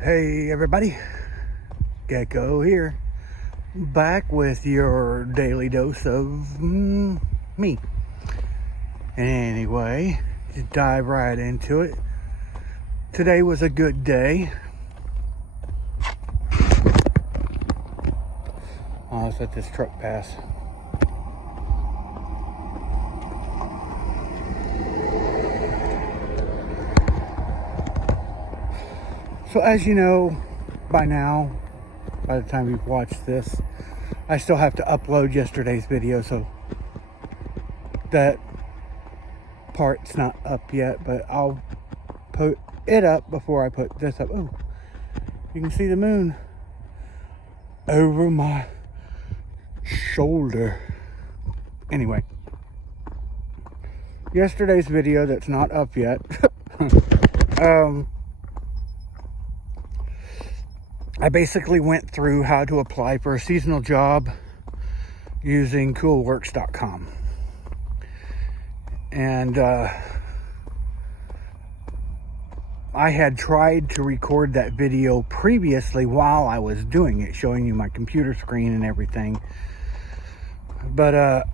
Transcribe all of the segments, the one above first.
Hey everybody, Gecko here, back with your daily dose of me. Anyway, to dive right into it. Today was a good day. Let's let this truck pass. So as you know by now, by the time you've watched this, I still have to upload yesterday's video, so that part's not up yet, but I'll put it up before I put this up. Oh, you can see the moon over my shoulder. Anyway, yesterday's video that's not up yet, I basically went through how to apply for a seasonal job using coolworks.com. And I had tried to record that video previously while I was doing it, showing you my computer screen and everything. But a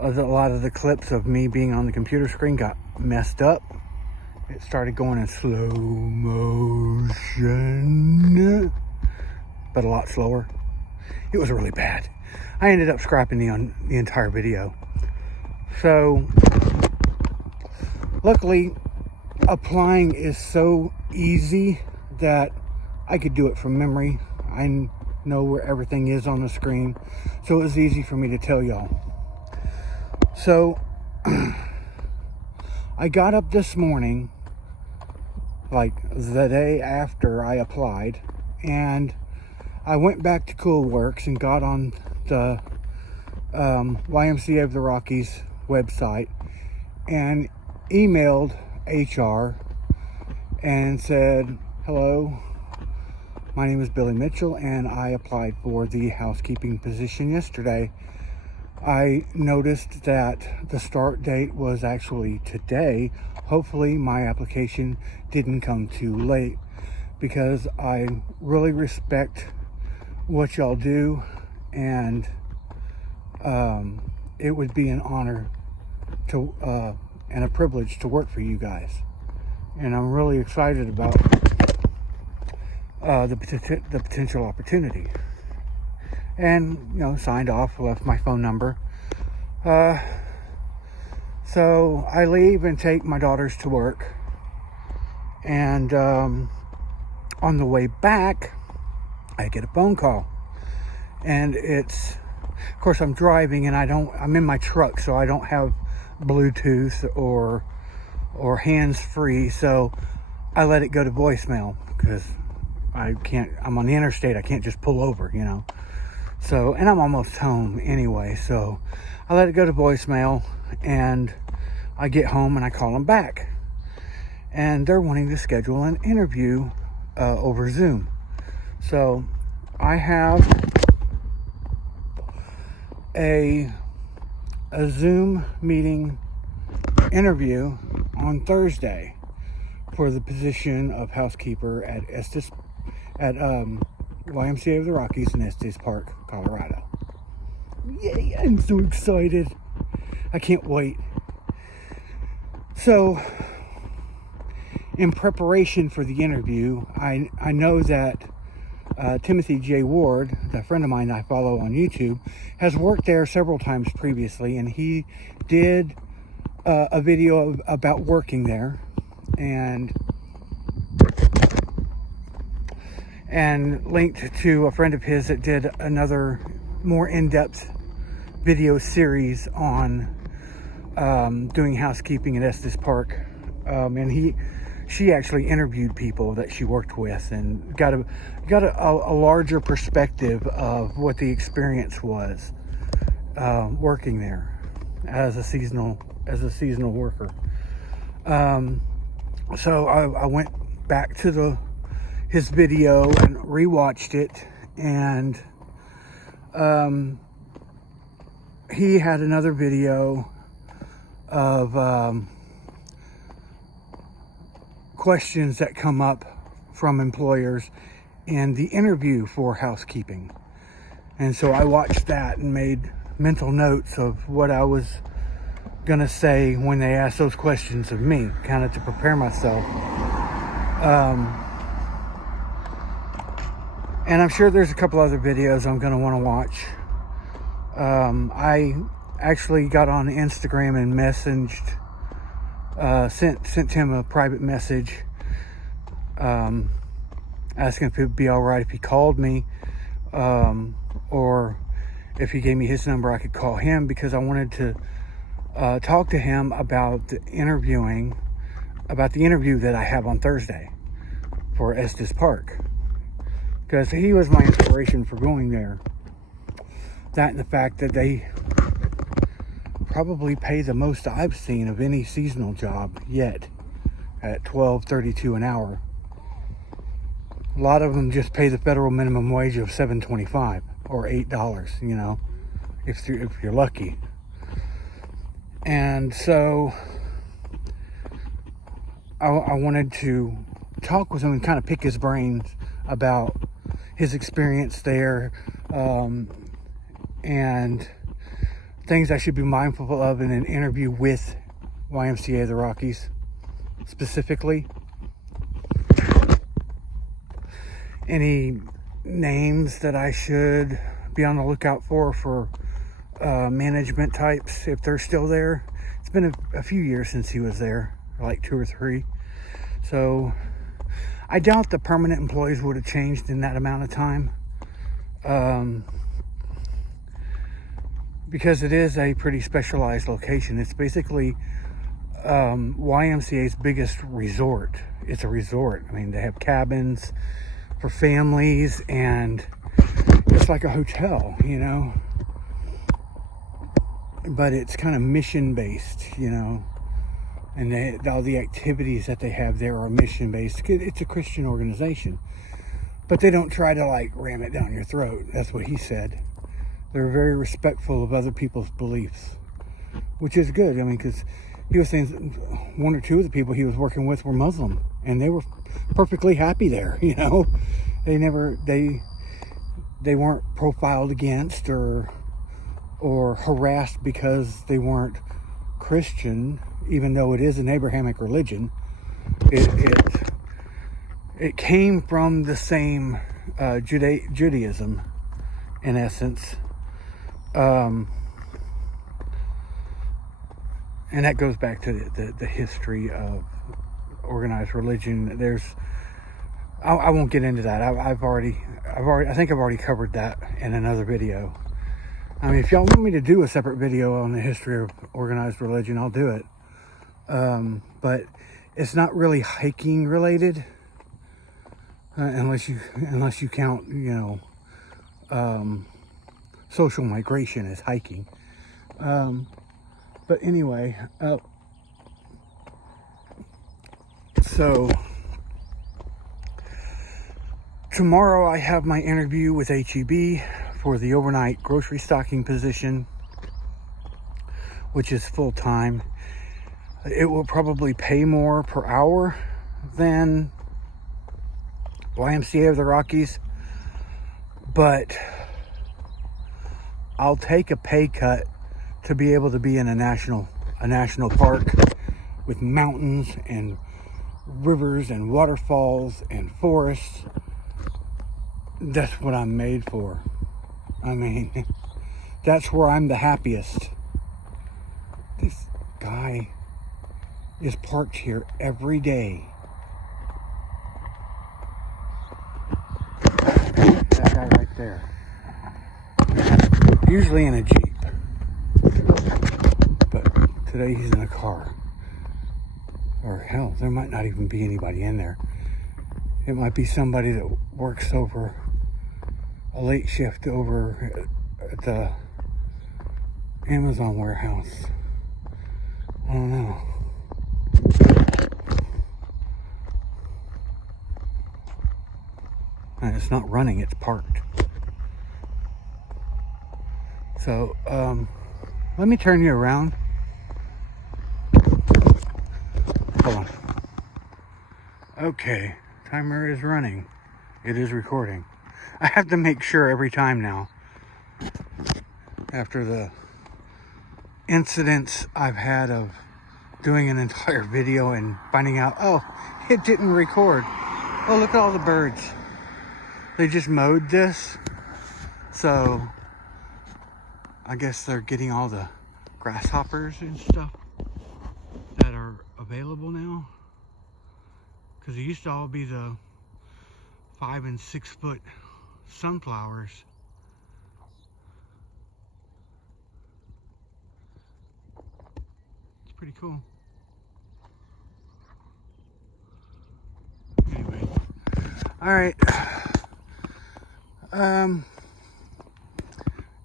lot of the clips of me being on the computer screen got messed up. It started going in slow motion, but a lot slower. It was really bad. I ended up scrapping the entire video. So, luckily, applying is so easy that I could do it from memory. I know where everything is on the screen, so it was easy for me to tell y'all. So, I got up this morning, like the day after I applied, and I went back to Coolworks and got on the YMCA of the Rockies website and emailed HR and said, hello, my name is Billy Mitchell and I applied for the housekeeping position yesterday. I noticed that the start date was actually today. Hopefully my application didn't come too late, because I really respect what y'all do, and it would be an honor to and a privilege to work for you guys. And I'm really excited about the potential opportunity. And, you know, signed off, left my phone number. So I leave and take my daughters to work. And on the way back, I get a phone call. And it's, of course, I'm driving and I'm in my truck, so I don't have Bluetooth or hands-free. So I let it go to voicemail, because I'm on the interstate. I can't just pull over, you know. So, and I'm almost home anyway, so I let it go to voicemail, and I get home and I call them back. And they're wanting to schedule an interview over Zoom. So I have a Zoom meeting interview on Thursday for the position of housekeeper at YMCA of the Rockies in Estes Park, Colorado. Yay, I'm so excited. I can't wait. So, in preparation for the interview, I know that Timothy J. Ward, a friend of mine I follow on YouTube, has worked there several times previously, and he did a video about working there, and linked to a friend of his that did another more in-depth video series on doing housekeeping at Estes Park. And she actually interviewed people that she worked with and got a larger perspective of what the experience was working there as a seasonal worker. So I went back to his video and rewatched it, and he had another video of questions that come up from employers in the interview for housekeeping. And so I watched that and made mental notes of what I was going to say when they asked those questions of me, kind of to prepare myself. And I'm sure there's a couple other videos I'm going to want to watch. I actually got on Instagram and messaged, sent him a private message, asking if it would be all right if he called me, or if he gave me his number, I could call him, because I wanted to talk to him about the interview that I have on Thursday for Estes Park, because he was my inspiration for going there. That and the fact that they probably pay the most I've seen of any seasonal job yet, at $12.32 an hour. A lot of them just pay the federal minimum wage of $7.25 or $8, you know, if you're lucky. And so I wanted to talk with him and kind of pick his brains about his experience there, and things I should be mindful of in an interview with YMCA of the Rockies specifically. Any names that I should be on the lookout for management types, if they're still there. It's been a few years since he was there, like 2 or 3. So I doubt the permanent employees would have changed in that amount of time, because it is a pretty specialized location. It's basically YMCA's biggest resort. It's a resort. I mean, they have cabins for families, and it's like a hotel, you know, but it's kind of mission based, you know, and all the activities that they have there are mission based. It's a Christian organization, but they don't try to like ram it down your throat. That's what he said. They're very respectful of other people's beliefs, which is good. I mean, because he was saying 1 or 2 of the people he was working with were Muslim, and they were perfectly happy there, you know. They weren't profiled against or harassed because they weren't Christian, even though it is an Abrahamic religion. It came from the same Judaism, in essence. And that goes back to the history of organized religion. I won't get into that. I think I've already covered that in another video. I mean, if y'all want me to do a separate video on the history of organized religion, I'll do it. But it's not really hiking related, unless you count, you know, social migration as hiking. But anyway, so tomorrow I have my interview with H-E-B for the overnight grocery stocking position, which is full-time. It will probably pay more per hour than YMCA of the Rockies, but I'll take a pay cut to be able to be in a national park with mountains and rivers and waterfalls and forests. That's what I'm made for. I mean, that's where I'm the happiest. This guy is parked here every day. That guy right there. Usually in a Jeep, but today he's in a car. Or hell, there might not even be anybody in there. It might be somebody that works over a late shift over at the Amazon warehouse. I don't know. And it's not running, it's parked. So, let me turn you around. Hold on. Okay, timer is running. It is recording. I have to make sure every time now, after the incidents I've had of doing an entire video and finding out, oh, it didn't record. Oh, look at all the birds. They just mowed this, so I guess they're getting all the grasshoppers and stuff that are available now, because it used to all be the 5 and 6 foot sunflowers. It's pretty cool. Anyway, all right.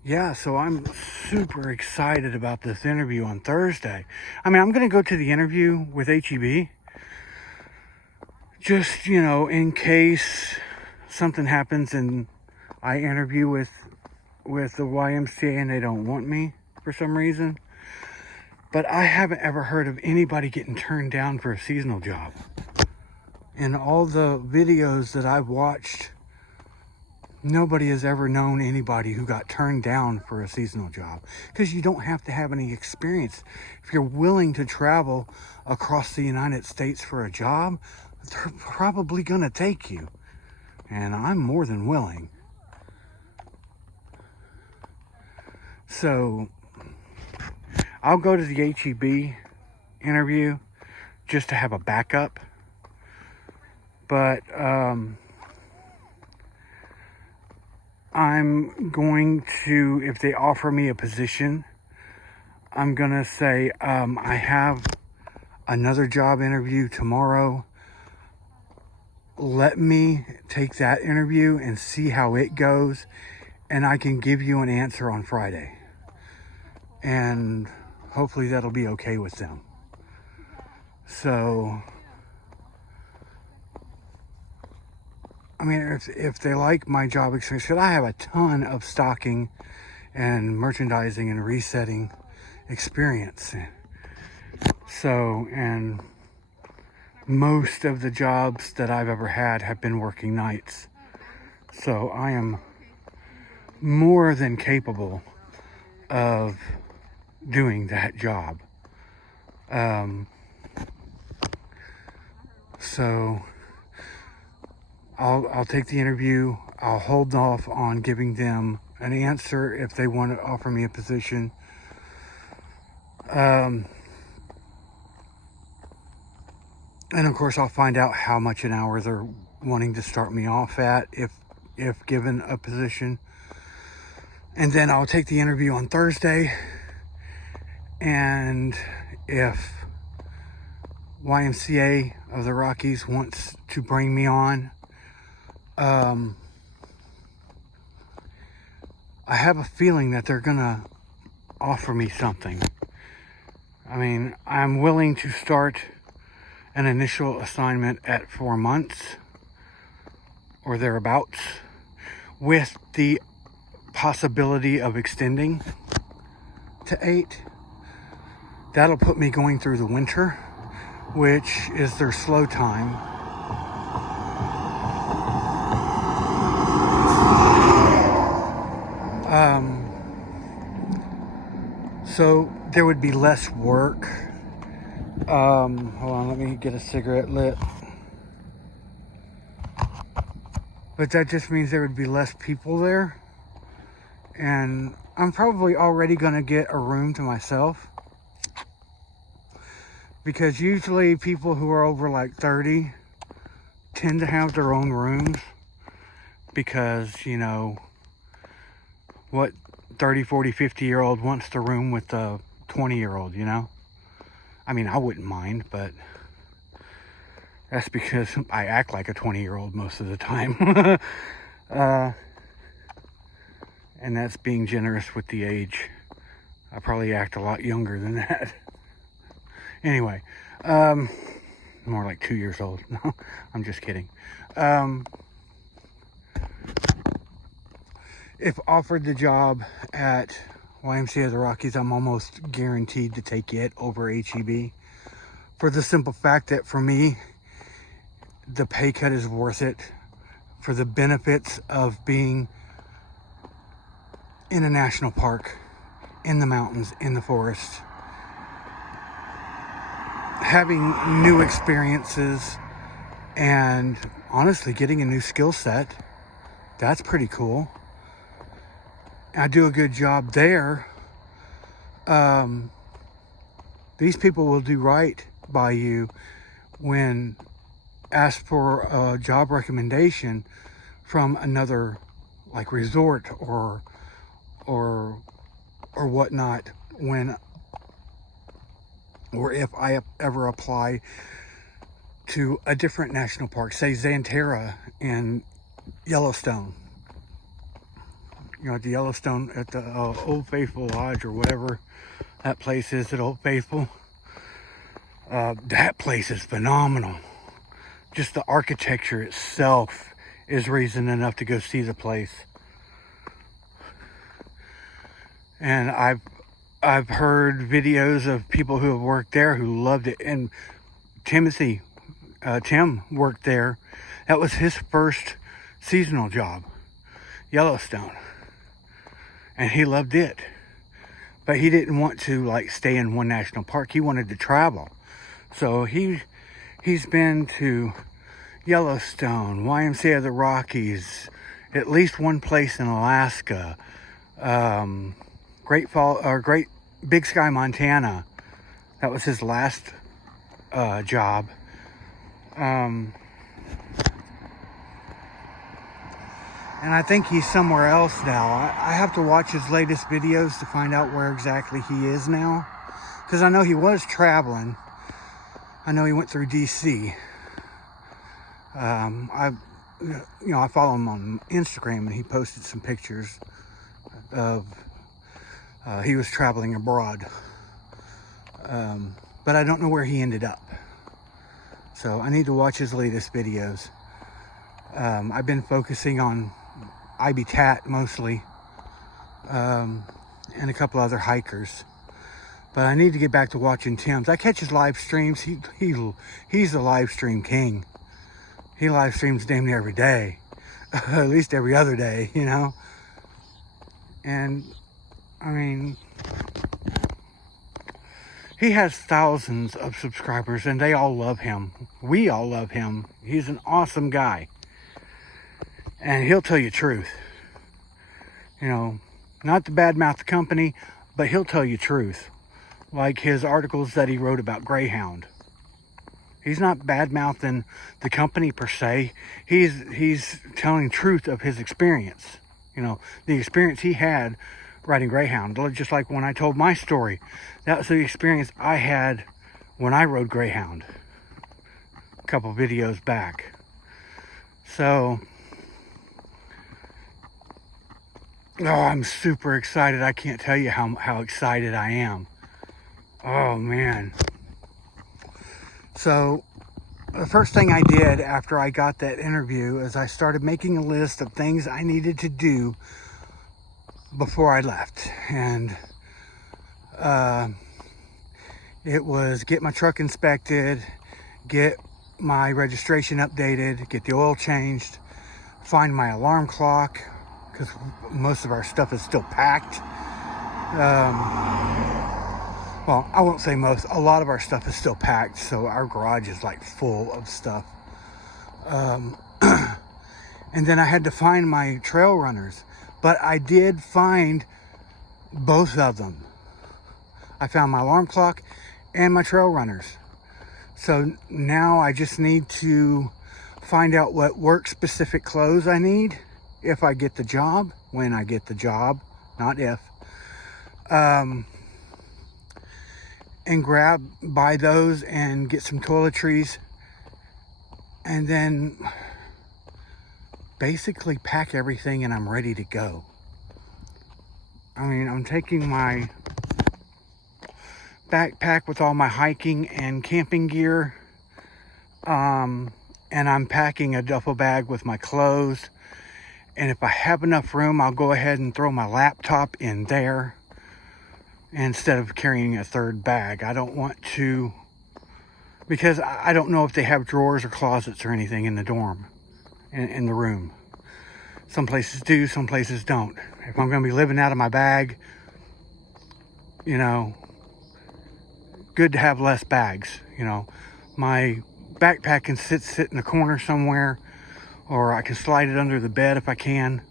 Yeah, so I'm super excited about this interview on Thursday. I mean, I'm going to go to the interview with H-E-B just, you know, in case something happens and I interview with the YMCA and they don't want me for some reason. But I haven't ever heard of anybody getting turned down for a seasonal job. In all the videos that I've watched, nobody has ever known anybody who got turned down for a seasonal job, because you don't have to have any experience. If you're willing to travel across the United States for a job, they're probably going to take you. And I'm more than willing. So I'll go to the H-E-B interview just to have a backup. But I'm going to, if they offer me a position, I'm going to say, I have another job interview tomorrow. Let me take that interview and see how it goes, and I can give you an answer on Friday. And hopefully that'll be okay with them. So, I mean, if they like my job experience, because I have a ton of stocking and merchandising and resetting experience. So, and most of the jobs that I've ever had have been working nights. So I am more than capable of doing that job. So I'll take the interview. I'll hold off on giving them an answer if they want to offer me a position. And of course, I'll find out how much an hour they're wanting to start me off at if given a position. And then I'll take the interview on Thursday. And if YMCA of the Rockies wants to bring me on, I have a feeling that they're gonna offer me something. I mean, I'm willing to start an initial assignment at 4 months or thereabouts, with the possibility of extending to 8. That'll put me going through the winter, which is their slow time. So there would be less work. Hold on, let me get a cigarette lit. But that just means there would be less people there. And I'm probably already going to get a room to myself. Because usually people who are over like 30 tend to have their own rooms. Because, you know, what 30, 40, 50-year-old wants to room with a 20-year-old, you know? I mean, I wouldn't mind, but that's because I act like a 20-year-old most of the time. And that's being generous with the age. I probably act a lot younger than that. Anyway, more like 2 years old. No, I'm just kidding. If offered the job at YMCA of the Rockies, I'm almost guaranteed to take it over H-E-B, for the simple fact that for me, the pay cut is worth it for the benefits of being in a national park, in the mountains, in the forest, having new experiences, and honestly getting a new skill set. That's pretty cool. I do a good job there. These people will do right by you when asked for a job recommendation from another, like, resort or whatnot, when or if I ever apply to a different national park, say Xanterra in Yellowstone. You know, at the Yellowstone, at the Old Faithful Lodge or whatever that place is at Old Faithful. That place is phenomenal. Just the architecture itself is reason enough to go see the place. And I've heard videos of people who have worked there who loved it. And Tim worked there. That was his first seasonal job, Yellowstone. And he loved it. But he didn't want to, like, stay in one national park. He wanted to travel. So he's been to Yellowstone, YMCA of the Rockies, at least one place in Alaska, Great Big Sky, Montana. That was his last job. And I think he's somewhere else now. I have to watch his latest videos to find out where exactly he is now. Because I know he was traveling. I know he went through DC. I follow him on Instagram, and he posted some pictures of he was traveling abroad. But I don't know where he ended up. So I need to watch his latest videos. I've been focusing on Ivy Tat mostly, and a couple other hikers. But I need to get back to watching Tim's. I catch his live streams. He's the live stream king. He live streams damn near every day, at least every other day, you know. And I mean, he has thousands of subscribers, and they all love him. We all love him. He's an awesome guy. And he'll tell you truth. You know, not to badmouth the company, but he'll tell you truth. Like his articles that he wrote about Greyhound. He's not bad-mouthing the company per se. He's telling truth of his experience. You know, the experience he had riding Greyhound. Just like when I told my story. That was the experience I had when I rode Greyhound. A couple videos back. So, I'm super excited. I can't tell you how excited I am. Oh, man. So, the first thing I did after I got that interview is I started making a list of things I needed to do before I left. And it was get my truck inspected, get my registration updated, get the oil changed, find my alarm clock, because most of our stuff is still packed. Well, I won't say most. A lot of our stuff is still packed, so our garage is like full of stuff. And then I had to find my trail runners, but I did find both of them. I found my alarm clock and my trail runners. So now I just need to find out what work-specific clothes I need if I get the job, when I get the job, not if. And buy those and get some toiletries, and then basically pack everything and I'm ready to go. I mean, I'm taking my backpack with all my hiking and camping gear, and I'm packing a duffel bag with my clothes, and if I have enough room, I'll go ahead and throw my laptop in there instead of carrying a third bag. I don't want to because I don't know if they have drawers or closets or anything in the dorm, in the room. Some places do, some places don't. If I'm going to be living out of my bag, you know, good to have less bags. You know, my backpack can sit in a corner somewhere, or I can slide it under the bed if I can.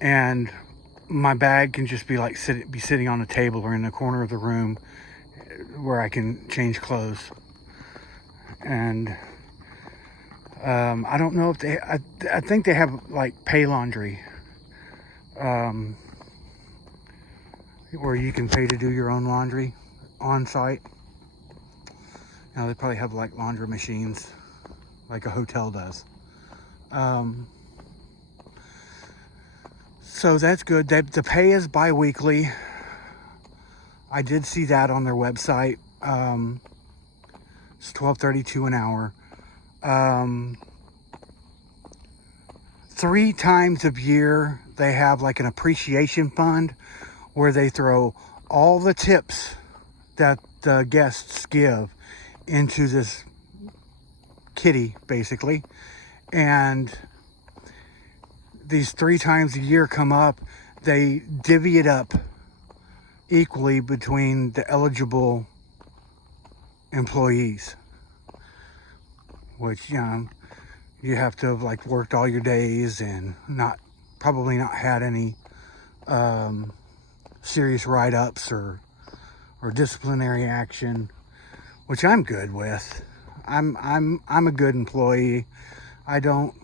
And my bag can just be like sitting on a table or in the corner of the room where I can change clothes. And I don't know if they, I think they have like pay laundry, where you can pay to do your own laundry on site. Now they probably have like laundry machines like a hotel does. So that's good. The pay is bi-weekly. I did see that on their website. It's $12.32 an hour. 3 times a year they have like an appreciation fund where they throw all the tips that the guests give into this kitty, basically. And these 3 times a year come up, they divvy it up equally between the eligible employees, which, you know, you have to have like worked all your days and probably not had any serious write-ups or disciplinary action, which I'm good with. I'm a good employee. I don't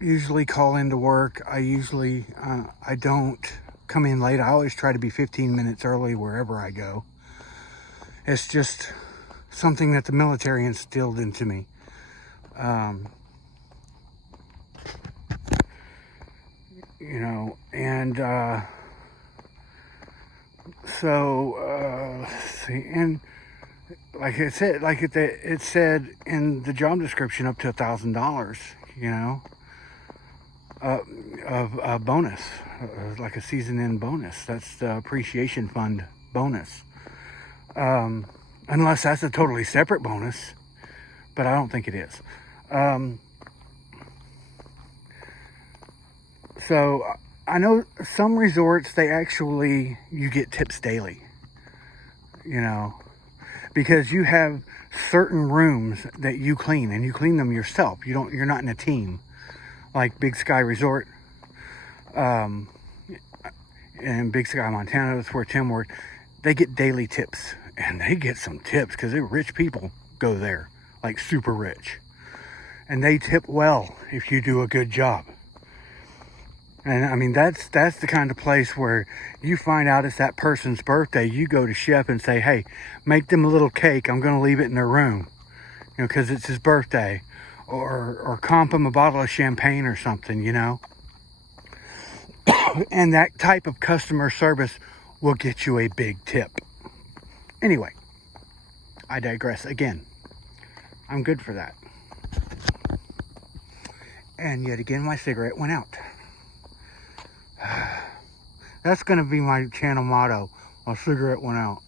usually call into work. I don't come in late. I always try to be 15 minutes early wherever I go. It's just something that the military instilled into me. You know, and let's see, and like it said in the job description, up to $1,000, you know, of a bonus, like a season-end bonus. That's the appreciation fund bonus. Unless that's a totally separate bonus, but I don't think it is. So I know some resorts, you get tips daily, you know, because you have certain rooms that you clean, and you clean them yourself. You're not in a team like Big Sky Resort, in Big Sky, Montana. That's where Tim worked. They get daily tips, and they get some tips because they're rich people go there, like super rich, and they tip well if you do a good job. And I mean, that's the kind of place where you find out it's that person's birthday. You go to chef and say, hey, make them a little cake. I'm going to leave it in their room, you know, because it's his birthday. Or comp him a bottle of champagne or something, you know. And that type of customer service will get you a big tip. Anyway, I digress again. I'm good for that. And yet again, my cigarette went out. That's going to be my channel motto. My cigarette went out.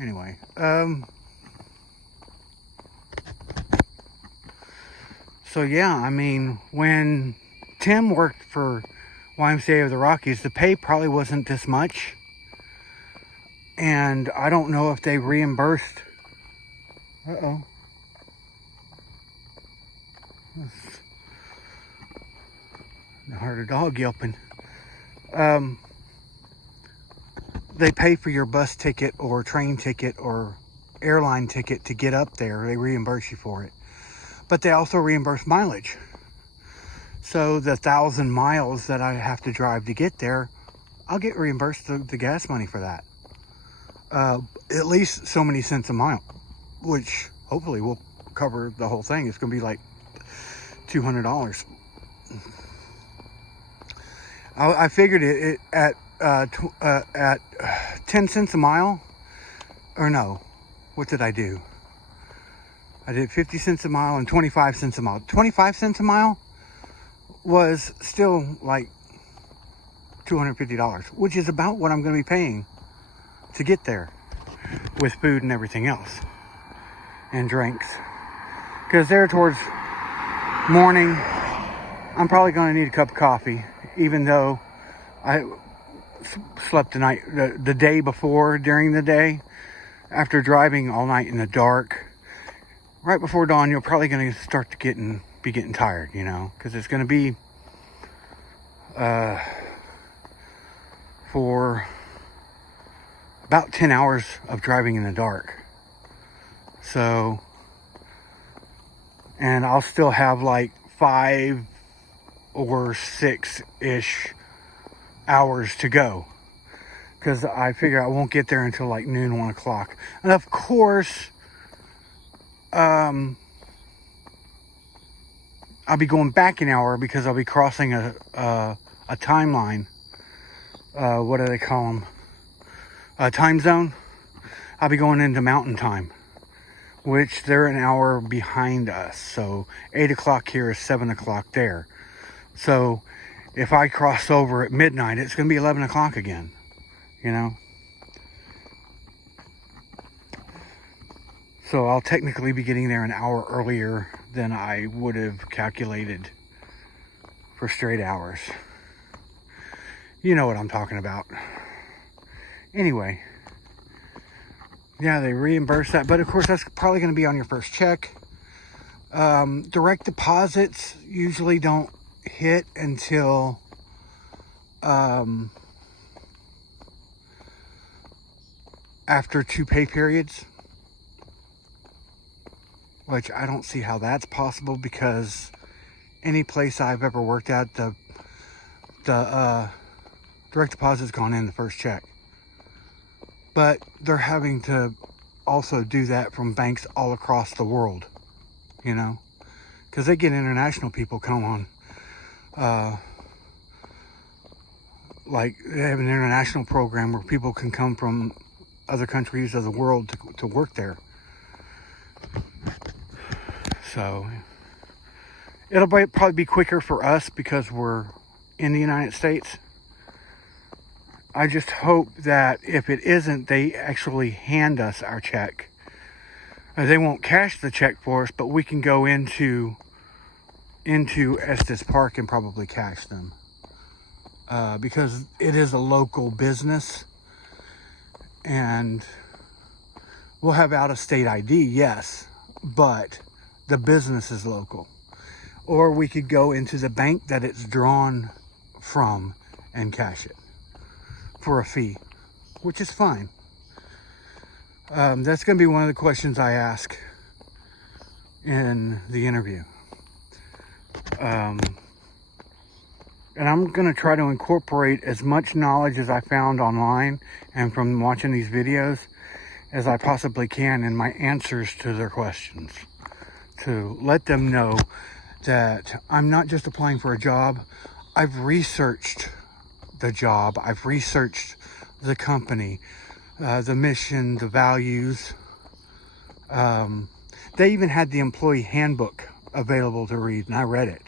Anyway, so yeah, I mean, when Tim worked for YMCA of the Rockies, the pay probably wasn't this much. And I don't know if they reimbursed. Uh-oh. I heard a dog yelping. They pay for your bus ticket or train ticket or airline ticket to get up there. They reimburse you for it. But they also reimburse mileage. So the 1,000 miles that I have to drive to get there, I'll get reimbursed the gas money for that. At least so many cents a mile, which hopefully will cover the whole thing. It's going to be like $200. I figured it at 10 cents a mile, or no, what did I do? I did 50 cents a mile and 25 cents a mile. 25 cents a mile was still like $250, which is about what I'm going to be paying to get there with food and everything else and drinks. Because there towards morning, I'm probably going to need a cup of coffee, even though I slept the day before during the day. After driving all night in the dark, right before dawn, you're probably going to start to be getting tired, you know, because it's going to be for about 10 hours of driving in the dark. So, and I'll still have like 5 or 6-ish hours to go, because I figure I won't get there until like noon, 1 o'clock. And of course, I'll be going back an hour because I'll be crossing a timeline. What do they call them? A time zone. I'll be going into mountain time, which they're an hour behind us. So 8 o'clock here is 7 o'clock there. So if I cross over at midnight, it's going to be 11 o'clock again, you know? So I'll technically be getting there an hour earlier than I would have calculated for straight hours. You know what I'm talking about. Anyway, yeah, they reimburse that, but of course that's probably going to be on your first check. Direct deposits usually don't hit until after 2 pay periods, which I don't see how that's possible, because any place I've ever worked at, the direct deposit's gone in the first check. But they're having to also do that from banks all across the world, you know, because they get international people come on. Like they have an international program where people can come from other countries of the world to work there. So it'll probably be quicker for us because we're in the United States. I just hope that if it isn't, they actually hand us our check. They won't cash the check for us, but we can go into Estes Park and probably cash them. Because it is a local business, and we'll have out-of-state ID, yes, but the business is local. Or we could go into the bank that it's drawn from and cash it for a fee, which is fine. That's going to be one of the questions I ask in the interview. And I'm going to try to incorporate as much knowledge as I found online and from watching these videos as I possibly can in my answers to their questions, to let them know that I'm not just applying for a job. I've researched the job. I've researched the company, the mission, the values. They even had the employee handbook available to read, and I read it.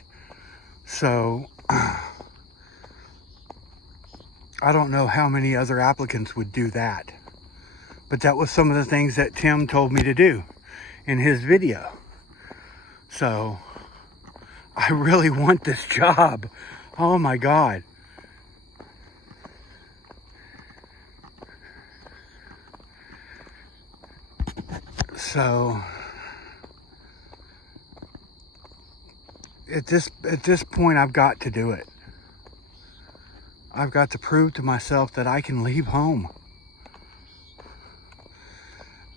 So I don't know how many other applicants would do that, but that was some of the things that Tim told me to do in his video. So I really want this job. Oh my God. So at this point, I've got to do it. I've got to prove to myself that I can leave home.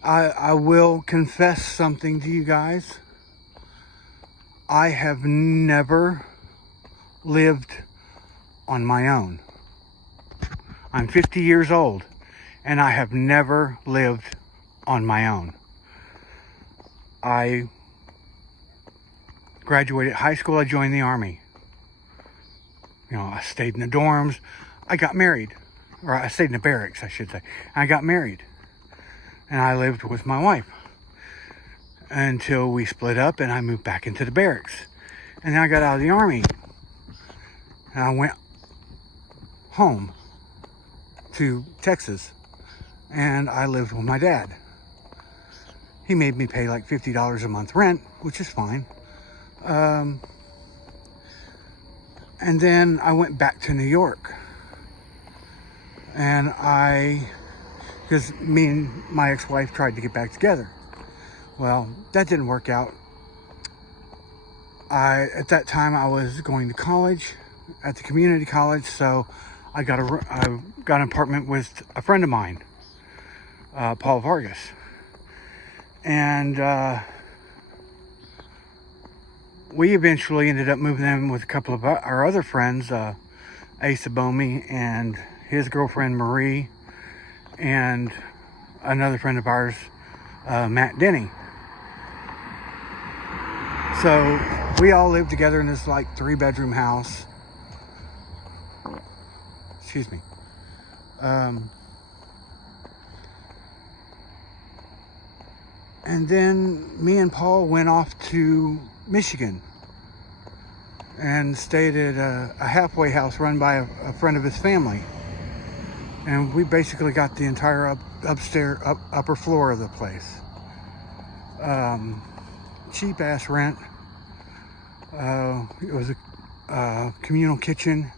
I will confess something to you guys. I have never lived on my own. I'm 50 years old, and I have never lived on my own. I graduated high school, I joined the Army. You know, I stayed in the dorms. I got married. Or I stayed in the barracks, I should say. I got married. And I lived with my wife until we split up and I moved back into the barracks. And then I got out of the Army. And I went home to Texas, and I lived with my dad. He made me pay like $50 a month rent, which is fine. And then I went back to New York, and because me and my ex-wife tried to get back together. Well, that didn't work out. At that time, I was going to college at the community college, so I got an apartment with a friend of mine, Paul Vargas, and we eventually ended up moving in with a couple of our other friends, H-E-B and his girlfriend Marie, and another friend of ours, Matt Denny. So we all lived together in this like 3-bedroom house. Excuse me. And then me and Paul went off to Michigan and stayed at a halfway house run by a friend of his family. And we basically got the entire upper floor of the place. Cheap ass rent. It was a communal kitchen,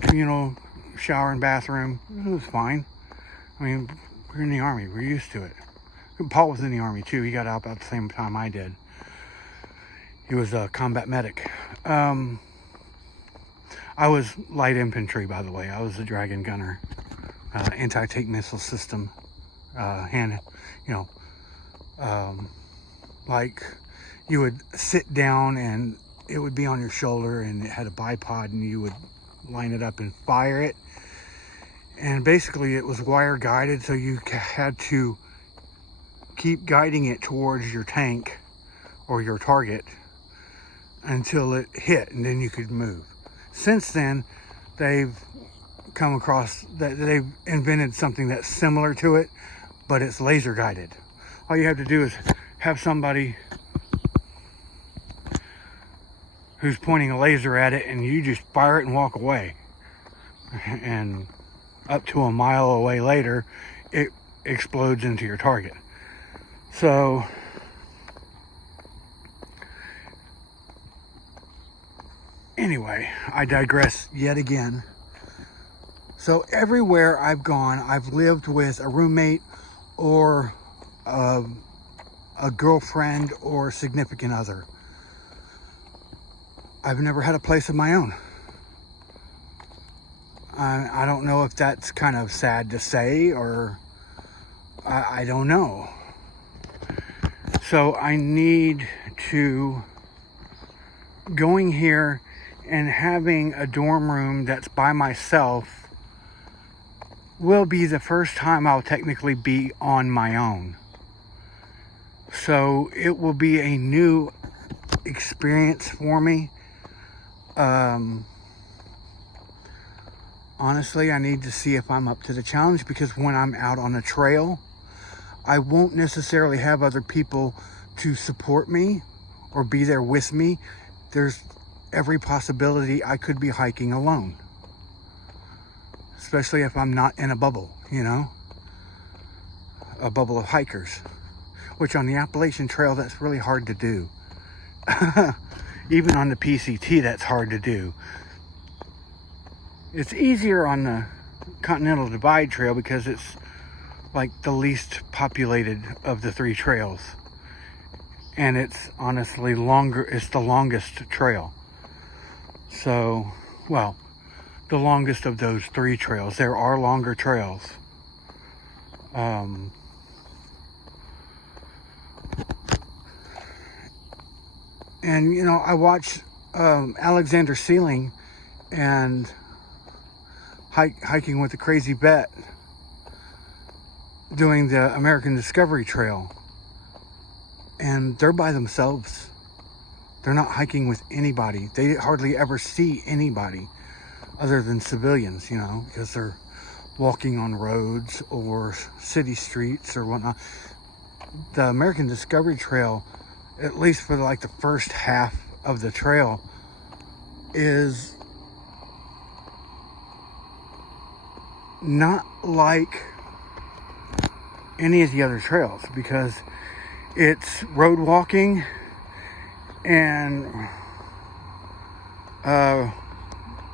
communal shower and bathroom. It was fine. I mean, we're in the Army. We're used to it. Paul was in the Army too. He got out about the same time I did. He was a combat medic. I was light infantry, by the way. I was a Dragon Gunner, anti-tank missile system, like you would sit down and it would be on your shoulder, and it had a bipod, and you would line it up and fire it. And basically it was wire guided, so you had to keep guiding it towards your tank or your target until it hit, and then you could move. Since then, they've come across that they've invented something that's similar to it, but it's laser guided. All you have to do is have somebody who's pointing a laser at it, and you just fire it and walk away. And up to a mile away later, it explodes into your target. So anyway, I digress yet again. So everywhere I've gone, I've lived with a roommate or a girlfriend or significant other. I've never had a place of my own. I don't know if that's kind of sad to say, or I don't know. So I need to, going here and having a dorm room that's by myself will be the first time I'll technically be on my own. So it will be a new experience for me. Honestly, I need to see if I'm up to the challenge, because when I'm out on a trail, I won't necessarily have other people to support me or be there with me. There's every possibility I could be hiking alone, especially if I'm not in a bubble, a bubble of hikers, which on the Appalachian Trail, that's really hard to do. Even on the PCT, that's hard to do. It's easier on the Continental Divide Trail because it's like the least populated of the 3 trails. And it's honestly longer, it's the longest trail. So, well, the longest of those 3 trails. There are longer trails. And I watched Alexander Sealing and hiking with the Crazy Vet doing the American Discovery Trail, and they're by themselves. They're not hiking with anybody. They hardly ever see anybody other than civilians, because they're walking on roads or city streets or whatnot. The American Discovery Trail, at least for like the first half of the trail, is not like any of the other trails because it's road walking and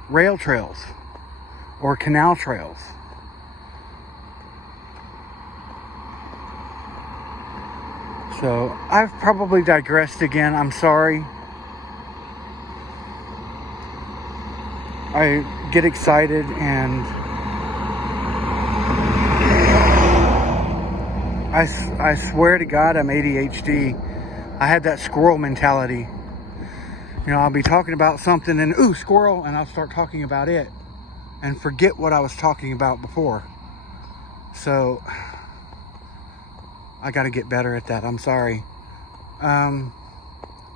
rail trails or canal trails. So I've probably digressed again. I'm sorry. I get excited and I swear to God I'm ADHD. I had that squirrel mentality. You know, I'll be talking about something and ooh, squirrel, and I'll start talking about it and forget what I was talking about before. So I got to get better at that. I'm sorry. I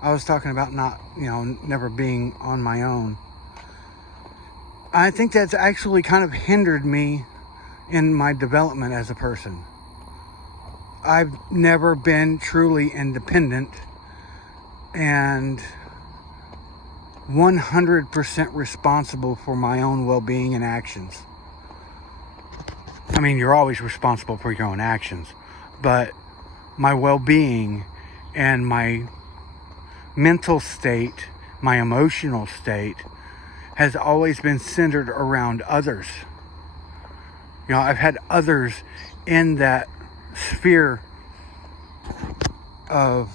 was talking about not, never being on my own. I think that's actually kind of hindered me in my development as a person. I've never been truly independent and 100% responsible for my own well-being and actions. I mean, you're always responsible for your own actions, but my well-being and my mental state, my emotional state, has always been centered around others. I've had others in that sphere of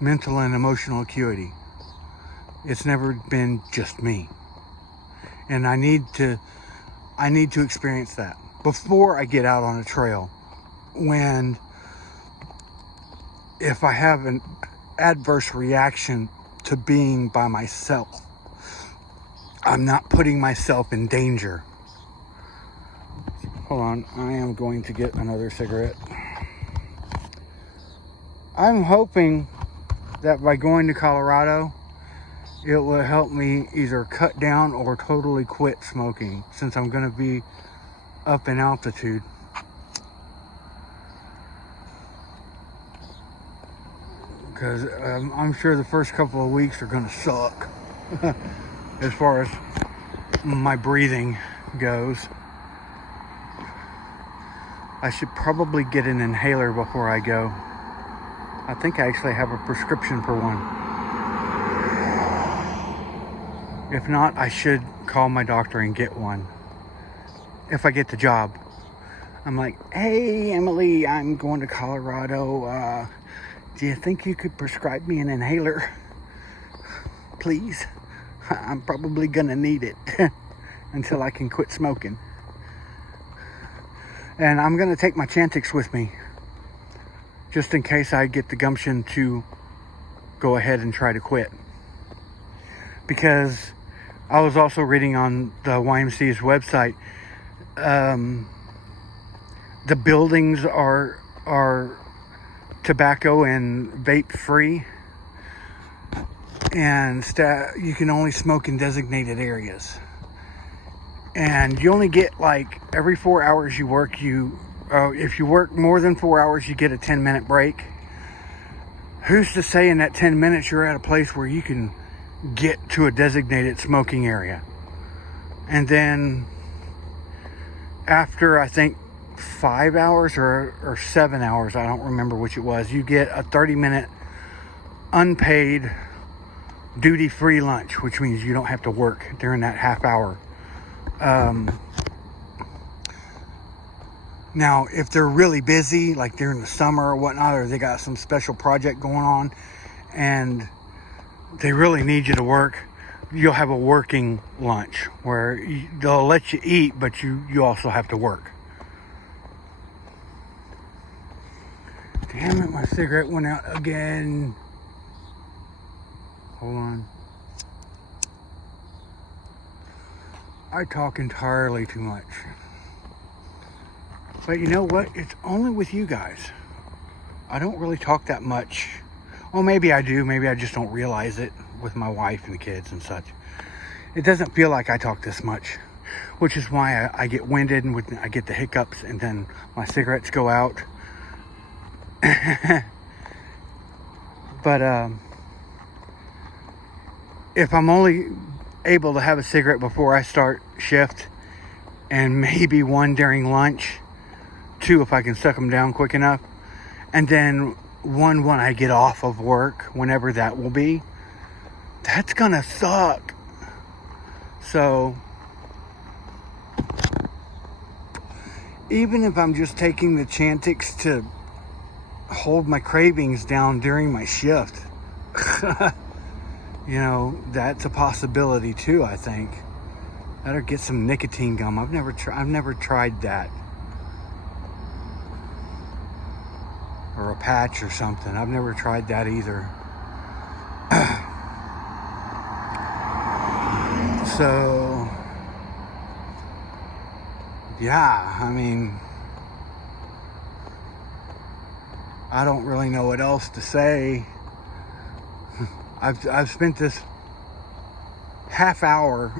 mental and emotional acuity. It's never been just me. And I need to experience that before I get out on a trail. If I have an adverse reaction to being by myself, I'm not putting myself in danger. Hold on, I am going to get another cigarette. I'm hoping that by going to Colorado, it will help me either cut down or totally quit smoking, since I'm going to be up in altitude. Because I'm sure the first couple of weeks are going to suck as far as my breathing goes. I should probably get an inhaler before I go. I think I actually have a prescription for one. If not, I should call my doctor and get one. If I get the job. I'm like, hey, Emily, I'm going to Colorado. Do you think you could prescribe me an inhaler? Please. I'm probably gonna need it until I can quit smoking. And I'm gonna take my Chantix with me, just in case I get the gumption to go ahead and try to quit. Because I was also reading on the YMCA's website, the buildings are tobacco and vape free, and you can only smoke in designated areas, and you only get like every 4 hours you work, if you work more than 4 hours, you get a 10-minute break. Who's to say in that 10 minutes you're at a place where you can get to a designated smoking area? And then after, I think, 5 hours or 7 hours, I don't remember which it was, you get a 30-minute unpaid duty-free lunch, which means you don't have to work during that half hour. Now, if they're really busy, like during the summer or whatnot, or they got some special project going on and they really need you to work, you'll have a working lunch where they'll let you eat, but you also have to work. Damn it, my cigarette went out again. Hold on. I talk entirely too much. But you know what? It's only with you guys. I don't really talk that much. Well, maybe I do. Maybe I just don't realize it with my wife and the kids and such. It doesn't feel like I talk this much, which is why I get winded and I get the hiccups, and then my cigarettes go out. But if I'm only able to have a cigarette before I start shift, and maybe one during lunch, 2 if I can suck them down quick enough, and then one when I get off of work, whenever that will be. That's gonna suck. So even if I'm just taking the Chantix to hold my cravings down during my shift, you know, that's a possibility too, I think. Better get some nicotine gum. I've never tried that. Or a patch or something. I've never tried that either. So, yeah, I mean, I don't really know what else to say. I've spent this half hour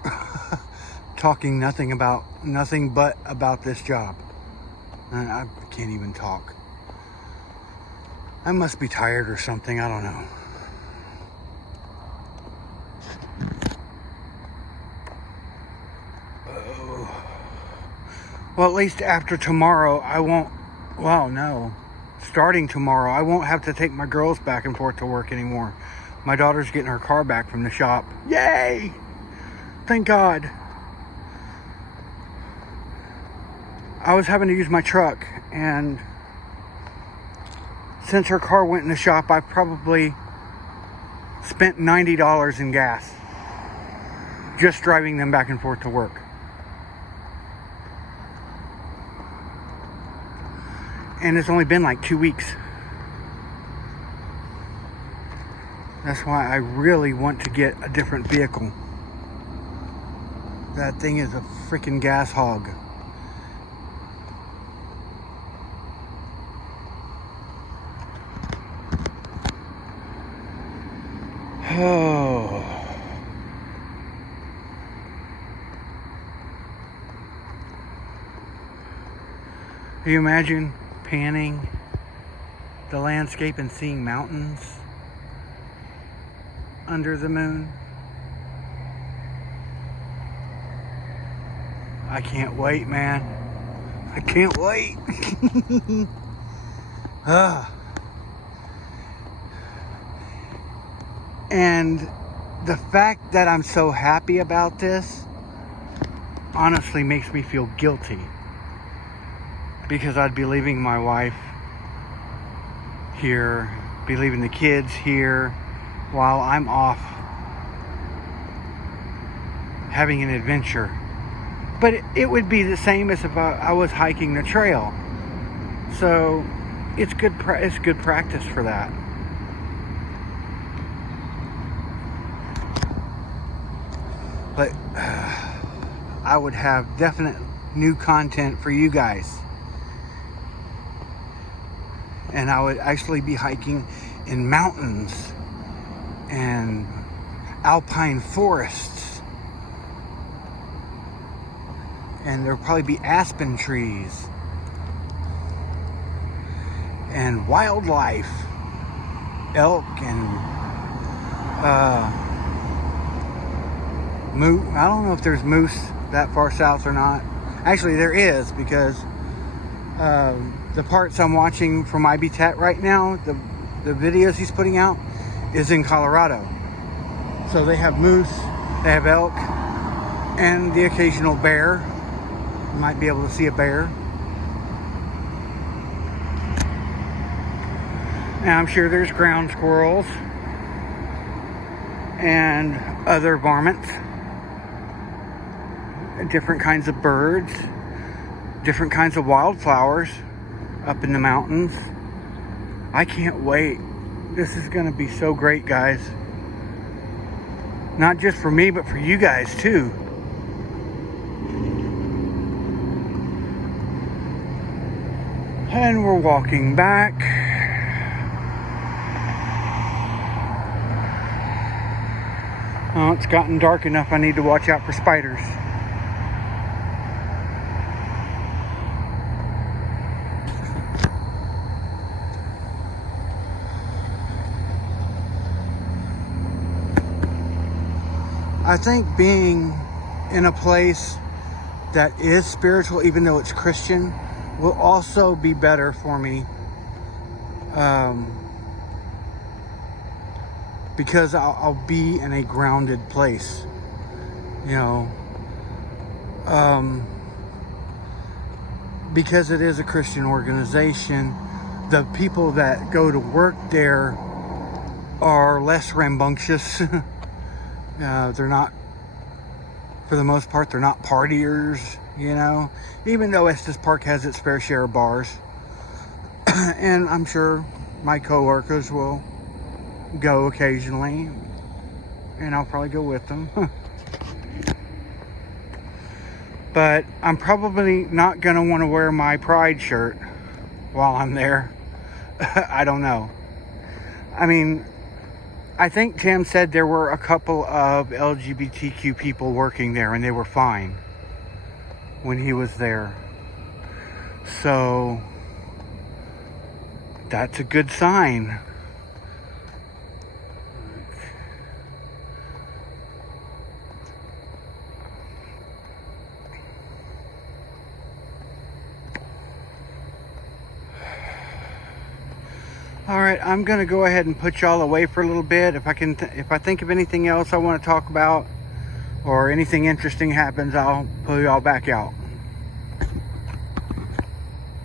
talking nothing but about this job. And I can't even talk. I must be tired or something, I don't know. Well, at least after tomorrow, I won't, well, no. Starting tomorrow, I won't have to take my girls back and forth to work anymore. My daughter's getting her car back from the shop. Yay! Thank God. I was having to use my truck, and since her car went in the shop, I've probably spent $90 in gas just driving them back and forth to work. And it's only been like 2 weeks. That's why I really want to get a different vehicle. That thing is a freaking gas hog. Oh. Can you imagine panning the landscape and seeing mountains under the moon? I can't wait, man. I can't wait. And the fact that I'm so happy about this honestly makes me feel guilty, because I'd be leaving my wife here, be leaving the kids here while I'm off having an adventure. But it would be the same as if I was hiking the trail. So it's good practice for that. But I would have definite new content for you guys. And I would actually be hiking in mountains and alpine forests. And there'll probably be aspen trees and wildlife, elk and moose. I don't know if there's moose that far south or not. Actually, there is, because the parts I'm watching from Ibitat right now, the videos he's putting out, is in Colorado. So they have moose, they have elk, and the occasional bear. You might be able to see a bear. And I'm sure there's ground squirrels and other varmints, different kinds of birds, different kinds of wildflowers up in the mountains. I can't wait. This is going to be so great, guys. Not just for me, but for you guys too. And we're walking back. Oh, it's gotten dark enough. I need to watch out for spiders. I think being in a place that is spiritual, even though it's Christian, will also be better for me. Because I'll be in a grounded place, you know, because it is a Christian organization. The people that go to work there are less rambunctious. They're not, for the most part, they're not partiers, you know, even though Estes Park has its fair share of bars. And I'm sure my coworkers will go occasionally, and I'll probably go with them. But I'm probably not gonna want to wear my pride shirt while I'm there. I don't know. I mean, I think Tim said there were a couple of LGBTQ people working there, and they were fine when he was there. So that's a good sign. All right, I'm gonna go ahead and put y'all away for a little bit. If I think of anything else I want to talk about, or anything interesting happens, I'll pull y'all back out.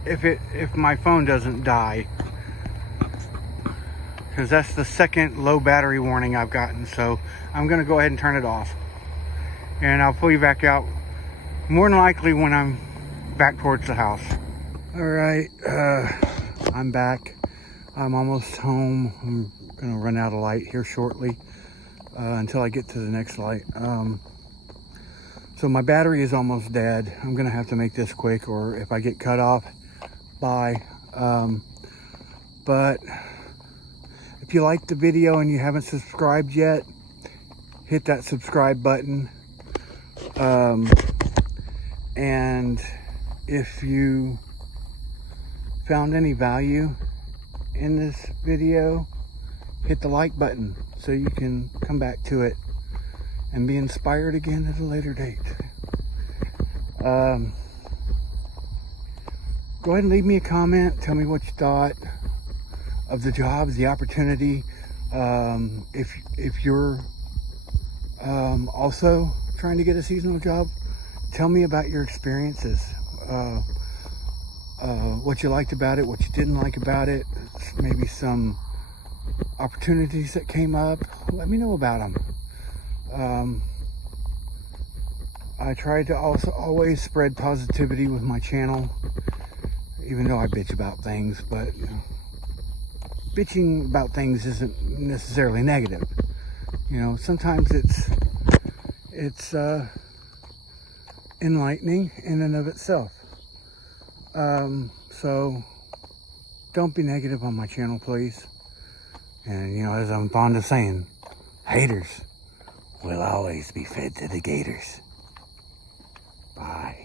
If my phone doesn't die, because that's the second low battery warning I've gotten. So I'm gonna go ahead and turn it off, and I'll pull you back out more than likely when I'm back towards the house. All right, I'm back. I'm almost home. I'm gonna run out of light here shortly until I get to the next light. So my battery is almost dead. I'm gonna have to make this quick, or if I get cut off, bye. But if you liked the video and you haven't subscribed yet, hit that subscribe button. And if you found any value in this video, hit the like button so you can come back to it and be inspired again at a later date. Go ahead and leave me a comment. Tell me what you thought of the jobs, the opportunity. If you're also trying to get a seasonal job, tell me about your experiences. What you liked about it, what you didn't like about it, maybe some opportunities that came up. Let me know about them. I try to also always spread positivity with my channel, even though I bitch about things, but you know, bitching about things isn't necessarily negative. You know, sometimes it's enlightening in and of itself. So don't be negative on my channel, please. And you know, as I'm fond of saying, haters will always be fed to the gators. Bye.